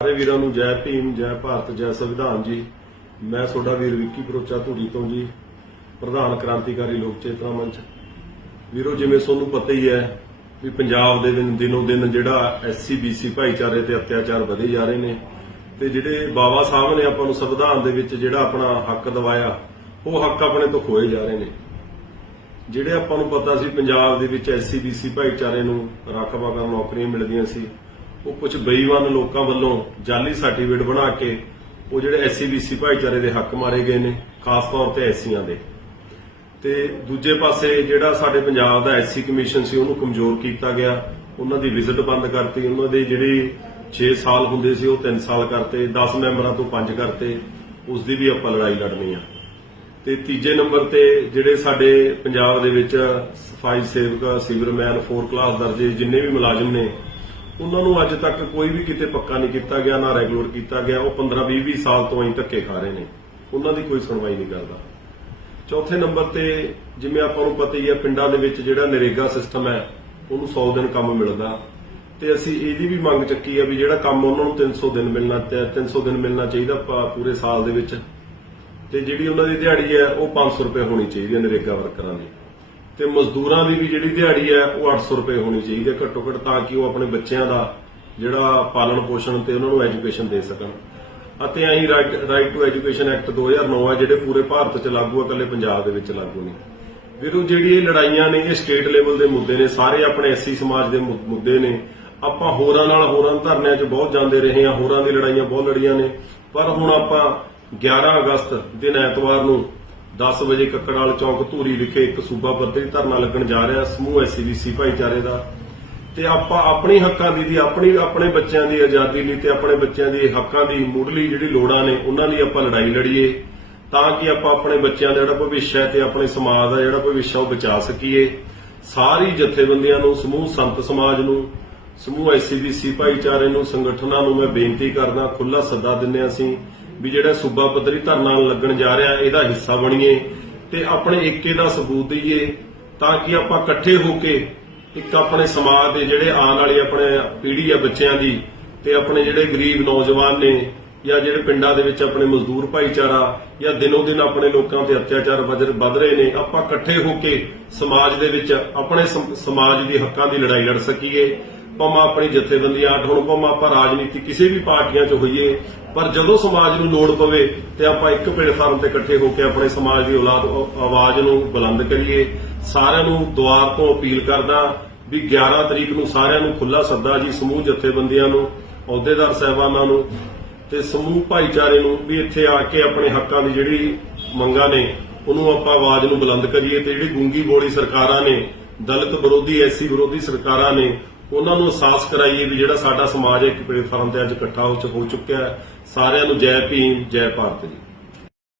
ਸਾਰੇ ਵੀਰਾਂ ਨੂੰ ਜੈ ਭੀਮ, ਜੈ ਭਾਰਤ, ਜੈ ਸੰਵਿਧਾਨ ਜੀ। ਮੈਂ ਤੁਹਾਡਾ ਵੀਰ ਵਿੱਕੀ ਬਰੋਚਾ ਧੂਰੀ ਤੋਂ ਜੀ, ਪ੍ਰਧਾਨ ਕ੍ਰਾਂਤੀਕਾਰੀ ਲੋਕ ਚੇਤਨਾ ਮੰਚ। ਵੀਰੋ, ਜਿਵੇਂ ਤੁਹਾਨੂੰ ਪਤਾ ਹੀ ਹੈ ਵੀ ਪੰਜਾਬ ਦੇ ਦਿਨ ਦਿਨੋਂ ਦਿਨ ਜਿਹੜਾ ਐਸਸੀ ਬੀਸੀ ਭਾਈਚਾਰੇ ਤੇ ਅਤਿਆਚਾਰ ਵਧੇ ਜਾ ਰਹੇ ਨੇ ਤੇ ਜਿਹੜੇ ਬਾਬਾ ਸਾਹਿਬ ਨੇ ਆਪਾਂ ਨੂੰ ਸੰਵਿਧਾਨ ਦੇ ਵਿੱਚ ਜਿਹੜਾ ਆਪਣਾ ਹੱਕ ਦਿਵਾਇਆ, ਉਹ ਹੱਕ ਆਪਣੇ ਤੋਂ ਖੋਏ ਜਾ ਰਹੇ ਨੇ। ਜਿਹੜੇ ਆਪਾਂ ਨੂੰ ਪਤਾ ਸੀ, ਪੰਜਾਬ ਦੇ ਵਿੱਚ ਐਸਸੀ ਬੀਸੀ ਭਾਈਚਾਰੇ ਨੂੰ ਰਾਖਵਾ ਨੌਕਰੀਆਂ ਮਿਲਦੀਆਂ ਸੀ। ਉਹ ਕੁਝ ਬੇਈਮਾਨ ਲੋਕਾਂ ਵੱਲੋਂ ਜਾਲੀ ਸਰਟੀਫਿਕੇਟ ਬਣਾ ਕੇ ਉਹ ਜਿਹੜੇ ਐਸਸੀ ਬੀਸੀ ਭਾਈਚਾਰੇ ਦੇ ਹੱਕ ਮਾਰੇ ਗਏ ਨੇ, ਖਾਸ ਤੌਰ ਤੇ ਐਸੀਆਂ ਦੇ। ਤੇ ਦੂਜੇ ਪਾਸੇ ਜਿਹੜਾ ਸਾਡੇ ਪੰਜਾਬ ਦਾ ਐਸਸੀ ਕਮਿਸ਼ਨ ਸੀ, ਉਹਨੂੰ ਕਮਜ਼ੋਰ ਕੀਤਾ ਗਿਆ। ਉਹਨਾਂ ਦੀ ਵਿਜ਼ਿਟ ਬੰਦ ਕਰਤੀ। ਉਹਨਾਂ ਦੇ ਜਿਹੜੇ 6 ਸਾਲ ਹੁੰਦੇ ਸੀ, ਉਹ 3 ਸਾਲ ਕਰਤੇ। 10 ਮੈਂਬਰਾਂ ਤੋਂ 5 ਕਰਤੇ। ਉਸ ਦੀ ਵੀ ਆਪਾਂ ਲੜਾਈ ਲੜਨੀ ਆ। ਤੇ ਤੀਜੇ ਨੰਬਰ ਤੇ ਜਿਹੜੇ ਸਾਡੇ ਪੰਜਾਬ ਦੇ ਵਿੱਚ ਸਫ਼ਾਈ ਸੇਵਕ, ਸਿਵਰਮੈਨ 4 ਕਲਾਸ ਦਰਜੇ, ਜਿੰਨੇ ਵੀ ਮੁਲਾਜ਼ਮ ਨੇ ਉਹਨਾਂ ਨੂੰ ਅੱਜ ਤੱਕ ਕੋਈ ਵੀ ਕਿਤੇ ਪੱਕਾ ਨਹੀਂ ਕੀਤਾ ਗਿਆ, ਨਾ ਰੈਗੂਲਰ ਕੀਤਾ ਗਿਆ। ਉਹ 15 20 20 ਸਾਲ ਤੋਂ ਹੀ ਧੱਕੇ ਖਾ ਰਹੇ ਨੇ। ਉਹਨਾਂ ਦੀ ਕੋਈ ਸੁਣਵਾਈ ਨਹੀਂ ਕਰਦਾ। ਚੌਥੇ ਨੰਬਰ ਤੇ ਜਿਵੇਂ ਆਪਾਂ ਨੂੰ ਪਤਾ ਹੀ ਹੈ, ਪਿੰਡਾਂ ਦੇ ਵਿੱਚ ਜਿਹੜਾ ਨਰੇਗਾ ਸਿਸਟਮ ਹੈ, ਉਹਨੂੰ 100 ਦਿਨ ਕੰਮ ਮਿਲਦਾ। ਤੇ ਅਸੀਂ ਇਹਦੀ ਵੀ ਮੰਗ ਚੱਕੀ ਆ ਵੀ ਜਿਹੜਾ ਕੰਮ ਉਹਨਾਂ ਨੂੰ 300 ਦਿਨ ਮਿਲਣਾ, ਤੇ 300 ਦਿਨ ਮਿਲਣਾ ਚਾਹੀਦਾ ਪੂਰੇ ਸਾਲ ਦੇ ਵਿੱਚ। ਤੇ ਜਿਹੜੀ ਉਹਨਾਂ ਦੀ ਦਿਹਾੜੀ ਹੈ, ਉਹ 500 ਰੁਪਏ ਹੋਣੀ ਚਾਹੀਦੀ ਹੈ ਨਰੇਗਾ ਵਰਕਰਾਂ ਦੀ। ਤੇ ਮਜ਼ਦੂਰਾਂ ਦੀ ਵੀ ਜਿਹੜੀ ਦਿਹਾੜੀ ਹੈ, ਉਹ 800 ਰੁਪਏ ਹੋਣੀ ਚਾਹੀਦੀ ਹੈ ਘੱਟੋ ਘੱਟ, ਤਾਂ ਕਿ ਉਹ ਆਪਣੇ ਬੱਚਿਆਂ ਦਾ ਜਿਹੜਾ ਪਾਲਣ ਪੋਸ਼ਣ ਤੇ ਉਹਨਾਂ ਨੂੰ ਐਜੂਕੇਸ਼ਨ ਦੇ ਸਕਣ। ਅਤੇ ਐਂ ਰਾਈਟ ਟੂ ਐਜੂਕੇਸ਼ਨ ਐਕਟ 2009 ਹੈ, ਜਿਹੜੇ ਪੂਰੇ ਭਾਰਤ 'ਚ ਲਾਗੂ ਹੈ ਇਕੱਲੇ ਪੰਜਾਬ ਦੇ ਵਿੱਚ ਲਾਗੂ ਨਹੀਂ। ਵੀਰੋ, ਜਿਹੜੀ ਇਹ ਲੜਾਈਆਂ ਨੇ, ਇਹ ਸਟੇਟ ਲੈਵਲ ਦੇ ਮੁੱਦੇ ਨੇ, ਸਾਰੇ ਆਪਣੇ ਐਸਸੀ ਸਮਾਜ ਦੇ ਮੁੱਦੇ ਨੇ। ਆਪਾਂ ਹੋਰਾਂ ਨਾਲ ਹੋਰਾਂ ਧਰਨਿਆਂ 'ਚ ਬਹੁਤ ਜਾਂਦੇ ਰਹੇ ਹਾਂ, ਹੋਰਾਂ ਦੀ ਲੜਾਈਆਂ ਬਹੁਤ ਲੜੀਆਂ ਨੇ। ਪਰ ਹੁਣ ਆਪਾਂ 11 ਅਗਸਤ ਦਿਨ ਐਤਵਾਰ ਨੂੰ 10 ਵਜੇ ਕੱਕੜਾਲ ਚੌਕ ਧੂਰੀ ਵਿਖੇ ਇੱਕ ਸੂਬਾ ਪੱਧਰੀ ਧਰਨਾ ਲੱਗਣ ਜਾ ਰਿਹਾ, ਸਮੂਹ ਐਸਸੀਬੀਸੀ ਭਾਈਚਾਰੇ ਦਾ। ਤੇ ਆਪਾਂ ਆਪਣੀ ਹੱਕਾਂ ਦੀ ਦੀ ਆਪਣੀ, ਆਪਣੇ ਬੱਚਿਆਂ ਦੀ ਆਜ਼ਾਦੀ ਲਈ ਤੇ ਆਪਣੇ ਬੱਚਿਆਂ ਦੀ ਹੱਕਾਂ ਦੀ ਮੁੱਢਲੀ ਜਿਹੜੀ ਲੋੜਾਂ ਨੇ, ਉਹਨਾਂ ਲਈ ਆਪਾਂ ਲੜਾਈ ਲੜੀਏ, ਤਾਂ ਕਿ ਆਪਾਂ ਆਪਣੇ ਬੱਚਿਆਂ ਦਾ ਜਿਹੜਾ ਭਵਿੱਖ ਹੈ ਤੇ ਆਪਣੇ ਸਮਾਜ ਦਾ ਜਿਹੜਾ ਭਵਿੱਖ ਉਹ ਬਚਾ ਸਕੀਏ। ਸਾਰੀ ਜਥੇਬੰਦੀਆਂ ਨੂੰ, ਸਮੂਹ ਸੰਤ ਸਮਾਜ ਨੂੰ ਸਮੂਹ ਐਸਸੀਬੀਸੀ ਭਾਈਚਾਰੇ ਨੂੰ, ਸੰਗਠਨਾਂ ਨੂੰ ਮੈਂ ਬੇਨਤੀ ਕਰਦਾ ਖੁੱਲਾ ਸੱਦਾ ਦਿੰਦੇ ਅਸੀਂ ਵੀ ਜਿਹੜਾ ਸੂਬਾ ਪੱਧਰੀ ਧਰਨਾ ਲੱਗਣ ਜਾ ਰਿਹਾ, ਇਹਦਾ ਹਿੱਸਾ ਬਣੀਏ ਤੇ ਆਪਣੇ ਏਕੇ ਦਾ ਸਬੂਤ ਦਈਏ ਤਾਂ ਕਿ ਆਪਾਂ ਇਕੱਠੇ ਹੋ ਕੇ ਇੱਕ ਆਪਣੇ ਸਮਾਜ ਦੇ ਜਿਹੜੇ ਆਉਣ ਵਾਲੀ ਆਪਣੇ ਪੀੜ੍ਹੀ ਆ ਬੱਚਿਆਂ ਦੀ ਤੇ ਆਪਣੇ ਜਿਹੜੇ ਗਰੀਬ ਨੌਜਵਾਨ ਨੇ ਜਾਂ ਜਿਹੜੇ ਪਿੰਡਾਂ ਦੇ ਵਿੱਚ ਆਪਣੇ ਮਜ਼ਦੂਰ ਭਾਈਚਾਰਾ ਜਾਂ ਦਿਨੋ ਦਿਨ ਆਪਣੇ ਲੋਕਾਂ ਤੇ ਅਤਿਆਚਾਰ ਵੱਧ ਰਹੇ ਨੇ, ਆਪਾਂ ਇਕੱਠੇ ਹੋ ਕੇ ਸਮਾਜ ਦੇ ਵਿੱਚ ਆਪਣੇ ਸਮਾਜ ਦੀ ਹੱਕਾਂ ਦੀ ਲੜਾਈ ਲੜ ਸਕੀਏ। ਭਾਵੇਂ ਆਪਣੀ ਜਥੇਬੰਦੀਆਂ ਅੱਡ ਹੋਣ ਭਾਵੇਂ ਆਪਾਂ ਰਾਜਨੀਤੀ ਕਿਸੇ ਵੀ ਪਾਰਟੀਆਂ 'ਚ ਹੋਈਏ, ਪਰ ਜਦੋਂ ਸਮਾਜ ਨੂੰ ਲੋੜ ਪਵੇ ਤੇ ਆਪਾਂ ਇੱਕ ਪਲੇਟਫਾਰਮ ਤੇ ਇਕੱਠੇ ਹੋ ਕੇ ਆਪਣੇ ਸਮਾਜ ਦੀ ਔਲਾਦ ਆਵਾਜ਼ ਨੂੰ ਬੁਲੰਦ ਕਰੀਏ। ਸਾਰਿਆਂ ਨੂੰ ਦੁਆਰ ਤੋਂ ਅਪੀਲ ਕਰਦਾ ਵੀ 11 ਤਰੀਕ ਨੂੰ ਸਾਰਿਆਂ ਨੂੰ ਖੁੱਲਾ ਸੱਦਾ ਜੀ, ਸਮੂਹ ਜਥੇਬੰਦੀਆਂ ਨੂੰ, ਅਹੁਦੇਦਾਰ ਸਹਿਬਾਨਾਂ ਨੂੰ ਤੇ ਸਮੂਹ ਭਾਈਚਾਰੇ ਨੂੰ ਵੀ ਇੱਥੇ ਆ ਕੇ ਆਪਣੇ ਹੱਕਾਂ ਦੀ ਜਿਹੜੀ ਮੰਗਾਂ ਨੇ, ਉਹਨੂੰ ਆਪਾਂ ਆਵਾਜ਼ ਨੂੰ ਬੁਲੰਦ ਕਰੀਏ ਤੇ ਜਿਹੜੀ ਗੁੰਗੀ ਬੋਲੀ ਸਰਕਾਰਾਂ ਨੇ, ਦਲਿਤ ਵਿਰੋਧੀ ਐਸੀ ਵਿਰੋਧੀ ਸਰਕਾਰਾਂ ਨੇ ਉਹਨਾਂ ਨੂੰ ਅਹਿਸਾਸ ਕਰਾਈਏ ਵੀ ਜਿਹੜਾ ਸਾਡਾ ਸਮਾਜ ਇੱਕ ਪਲੇਟਫਾਰਮ ਤੇ ਅੱਜ ਇਕੱਠਾ ਹੋ ਚੁੱਕਿਆ ਸਾਰਿਆਂ ਨੂੰ ਜੈ ਭੀਮ, ਜੈ ਭਾਰਤ ਜੀ।